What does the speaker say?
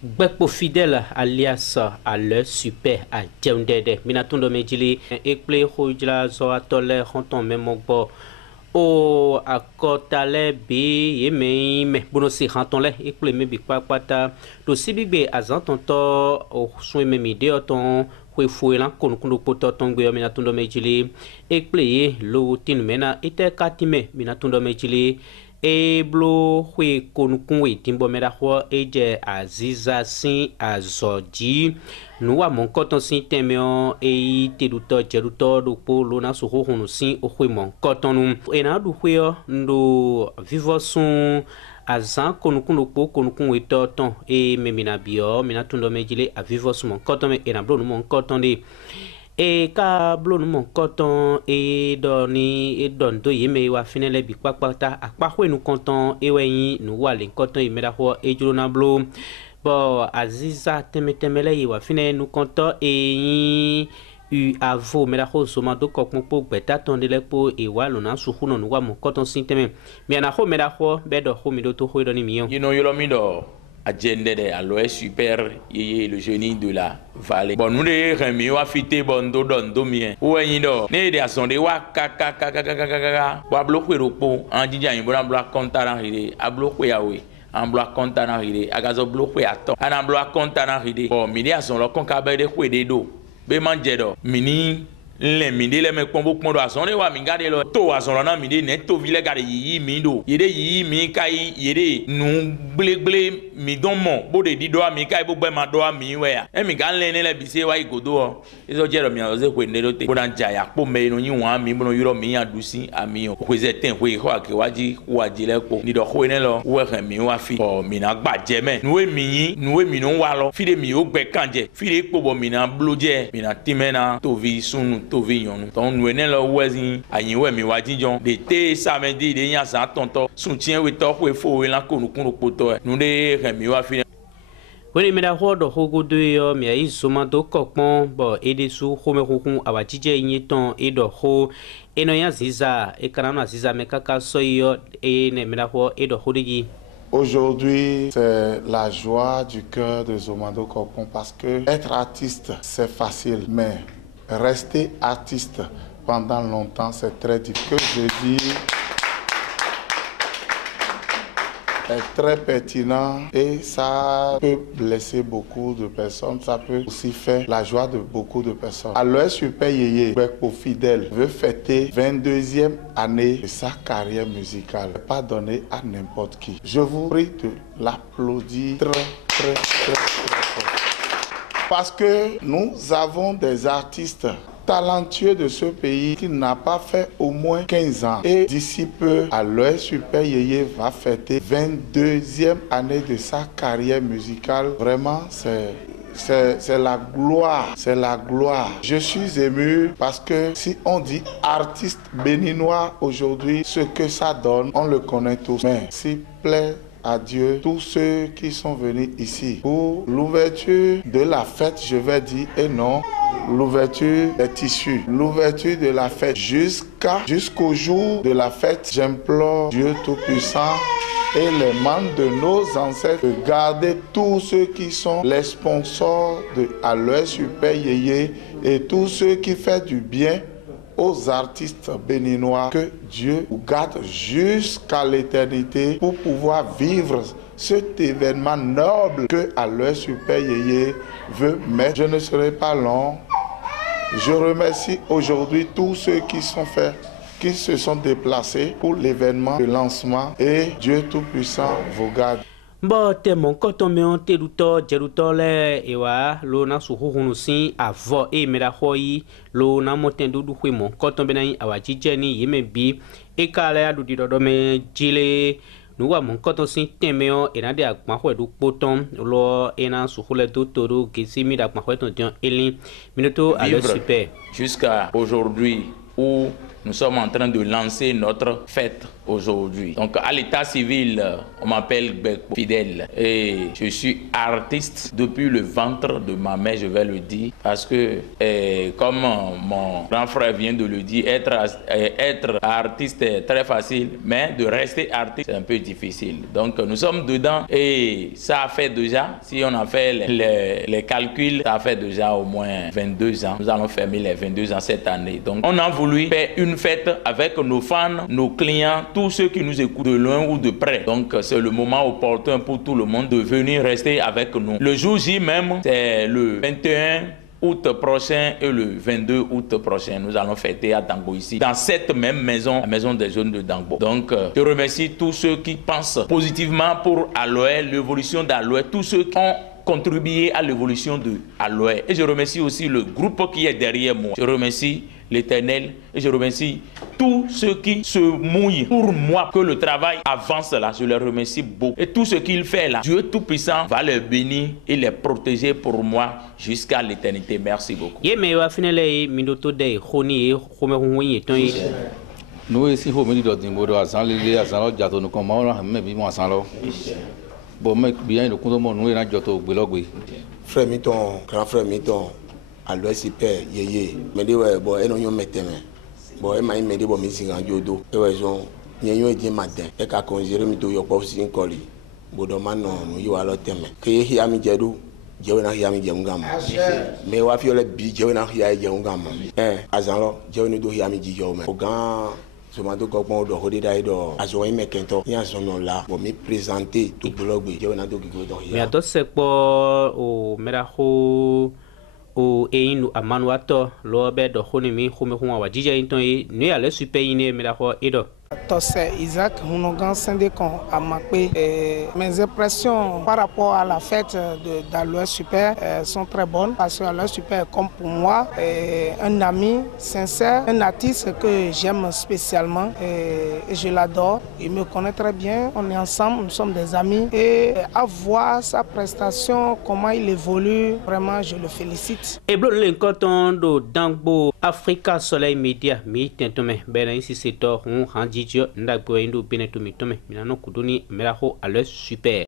Bekpo fidèle alias à leur super à Djendede. Minatundo Medjili ekple hojla zo atole honton memogbo o akotale bi yeme me bonosi hantonle ekple mebi kwata to sibigbe azantonto o soe memide oton fouelan konukundo poto tongbe minatundo Medjili ekple lo tin mena ite katime minatundo Medjili e blo hwe konukun we timbo mera ho eje aziza sin azoji nuwa mon koton sin temeo e teduto jeruto do polo na so ho hunu sin o hwe mon koton nu e na du hwe ndo vivo sun azan konukun do po konukun we toton e memina bio minatundo Medjili a vivo sun mon koton me e na blo nu mon koton de e ka blo nu mon koton e doni e don do yeme wa finele bi papata akpa hwenu konton e weyin nu wale koton e mera ho e juro na blo bo aziza temetemele yi wa fine nu konton e yin u avo mera ho soma do kokpo gbeta ton de lepo e wa lo na suhuno nu wa mon koton sinteme mi ana ho mera ho be do ho mi do to ho do ni mi you know yolo mi do agenda de aloe super yeye le génie de la vallée bon nous les remi wa fité bon do don do mien o yin do ne de asonde wa ka wa bloquer ropo en dija yin bla bla konta na ride a bloquer yawe en bla konta na ride agazo bloquer ato ana bla konta na ride bon mini ason lo kon ka be de kwe de do be manje do mini le minde le me kpombo kpondo asonde wa mi gade lo to asonlo na minde ne to vile gade yi mi do yede yi mi kai yede nu gble mi don mo bo de di do mi kai bo gbe ma do mi we ya e mi gan le ne le bise wa igodo o iso jero mi aze kwe ne do te bo dan jaya po me no yin wa mi bo no yuro mi adusi ami o kweze ten kwe ho ake waji le po ni do ho ne lo we he mi wa fi o mi na gba je me nu we mi yin nu we mi no wa lo fi de mi o gbe kanje fi de po bo mi na bloje mi na timena to vi sunu to vignon ton nous ne lo wezi ayiwe mi wajijon de te samedi de nya sa tonto soutien we to we fo we la konukun poto nous de remi wa fi woni meda hodo hogodo yo mi ai soma do kokpon bo edesu home hukun awajije yiton edo ho eno ya ziza e kanana ziza mekaka soyo e ne meda ho edo hodigi. Aujourd'hui, c'est la joie du cœur de Zomando Kokpon parce que être artiste, c'est facile, mais rester artiste pendant longtemps, c'est très difficile. Ce que je dis est très pertinent et ça peut blesser beaucoup de personnes. Ça peut aussi faire la joie de beaucoup de personnes. Alors, Super Yeye, Bekpo Fidèle, veut fêter 22e année de sa carrière musicale. Pas donné à n'importe qui. Je vous prie de l'applaudir très fort. Parce que nous avons des artistes talentueux de ce pays qui n'a pas fait au moins 15 ans. Et d'ici peu, Aloe Super Yeye va fêter 22e année de sa carrière musicale. Vraiment, c'est la gloire, c'est la gloire. Je suis ému parce que si on dit artiste béninois aujourd'hui, ce que ça donne, on le connaît tous. Mais s'il plaît à Dieu, tous ceux qui sont venus ici pour l'ouverture de la fête, je vais dire, et non, l'ouverture des tissus, l'ouverture de la fête jusqu'au jour de la fête, j'implore Dieu Tout-Puissant et les membres de nos ancêtres de garder tous ceux qui sont les sponsors de Aloe Super Yeye et tous ceux qui font du bien aux artistes béninois, que Dieu vous garde jusqu'à l'éternité pour pouvoir vivre cet événement noble que Aloe Super Yeye veut mettre. Je ne serai pas long. Je remercie aujourd'hui tous ceux qui se sont déplacés pour l'événement de lancement et Dieu Tout-Puissant vous garde. Bo te mon koton me on te luto jeruto le ewa lo na su huhunu sin avo e mera hoi lo na motendu du hwe mon koton benai awajije ni yeme bi e kale adu di dodo me jile nuwa mon koton sin temeo e na de agma hwe du poton lo e na su hule do toro gesi mi da agma hwe ton dion elin minuto Aloe Super jusqu'à aujourd'hui où nous sommes en train de lancer notre fête aujourd'hui. Donc à l'état civil, on m'appelle Gbekpo Fidèle et je suis artiste depuis le ventre de ma mère, je vais le dire, parce que comme mon grand frère vient de le dire, être artiste est très facile, mais de rester artiste c'est un peu difficile. Donc nous sommes dedans et ça a fait déjà, si on a fait les calculs, ça a fait déjà au moins 22 ans. Nous allons fermer les 22 ans cette année. Donc on a voulu faire une fête avec nos fans, nos clients, tous ceux qui nous écoutent de loin ou de près. Donc c'est le moment opportun pour tout le monde de venir rester avec nous. Le jour J même, c'est le 21 août prochain et le 22 août prochain. Nous allons fêter à Dangbo ici, dans cette même maison, la maison des jeunes de Dangbo. Donc je remercie tous ceux qui pensent positivement pour Aloe, l'évolution d'Aloe, tous ceux qui ont contribué à l'évolution de Aloe. Et je remercie aussi le groupe qui est derrière moi. Je remercie l'Éternel et je remercie tous ceux qui se mouillent pour moi, que le travail avance là. Je les remercie beaucoup. Et tout ce qu'il fait là, Dieu Tout-Puissant va les bénir et les protéger pour moi jusqu'à l'éternité. Merci beaucoup. Nous ici, nous bon, bien le compte nous est joto gbelogue. Frère Miton, grand frère Miton, à l'ouest super yeye. Mais de ouais bon, et non yon mettre bon, et m'a dit bon missing en jodo. Et ouais son, nyenyo dit matin. Et qu'à congeler mito yo pas si coli. Bodoma non, nous yo alors thème. Que hi ami jedu, jewe na hi ami jengam. Mais wa fi ole bi jewe na hi ai jengam. Azalo, jewe ni do hi ami jijo me. Ogan je m'en doute qu'on doit redire dans Azoï Mekinto. Il y a son nom là pour me présenter tout blog. Je vais n'en doute que dans. Mais à tous ces points au Meraho au Einu Amanuato l'Obed de Honemi Homehoa Wajija Intoi ne allait super iné Meraho Edo. Tosse Isaac Hunogan Syndicon a mappé mes impressions par rapport à la fête d'Aloe Super sont très bonnes parce que Aloe Super est comme pour moi un ami sincère, un artiste que j'aime spécialement et je l'adore. Il me connaît très bien, on est ensemble, nous sommes des amis et à voir sa prestation, comment il évolue, vraiment je le félicite. Et bleu l'incoton de Dangbo Africa Soleil Media mi tentome ben ici c'est tort on Ndagbo Indo Benetumi Tome Minano Kuduni Meraho Aloe Super.